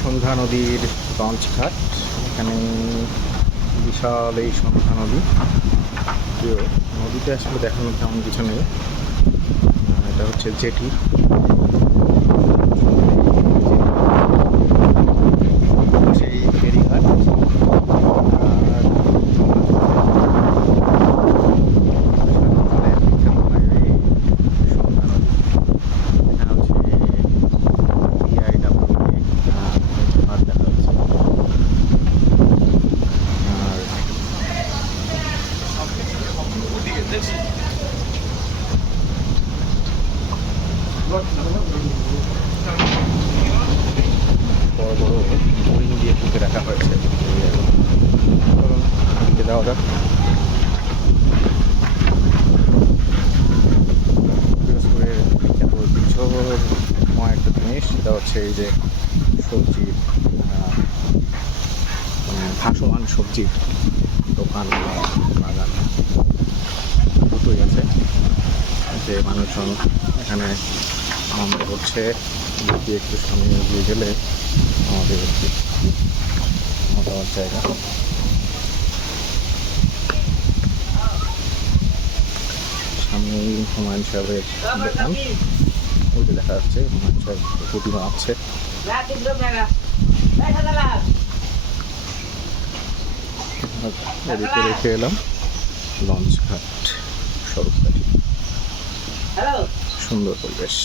সন্ধ্যা নদীর লঞ্চ ঘাট। এখানে বিশাল এই সন্ধ্যা নদী, যদিও নদীতে আসলে দেখানোর তেমন কিছু নেই। এটা হচ্ছে জেটি। সেই ফেরিঘাট আর বড় বড় বোরিং দিয়ে পুঁতে রাখা হয়েছে। দিকে যাওয়া যাক। পিরোজপুরের বিখ্যাত ঐতিহ্যময় একটা জিনিস, সেটা হচ্ছে এই যে সবজির ভাসমান সবজির দোকান বা বাগান দুটোই আছে, যে মানুষজন এখানে আনন্দ করছে। একটু সামনে এগিয়ে গেলে আমাদের একটি মজার জায়গা। সামনে হুমায়ুন সাহেবের দোকান, ওই যে দেখা যাচ্ছে হুমায়ুন সাহেব প্রতিমা আছে। এদিকে রেখে এলাম লঞ্চ ঘাট, সড়কঘাট, সুন্দর পরিবেশ।